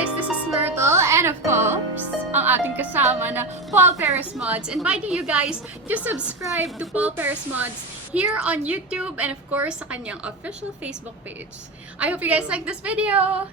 guys, this is Myrtle and of course, ang ating kasama na Paul Perez Mods. Inviting you guys to subscribe to Paul Perez Mods here on YouTube and of course sa kanyang official Facebook page. I hope you guys like this video!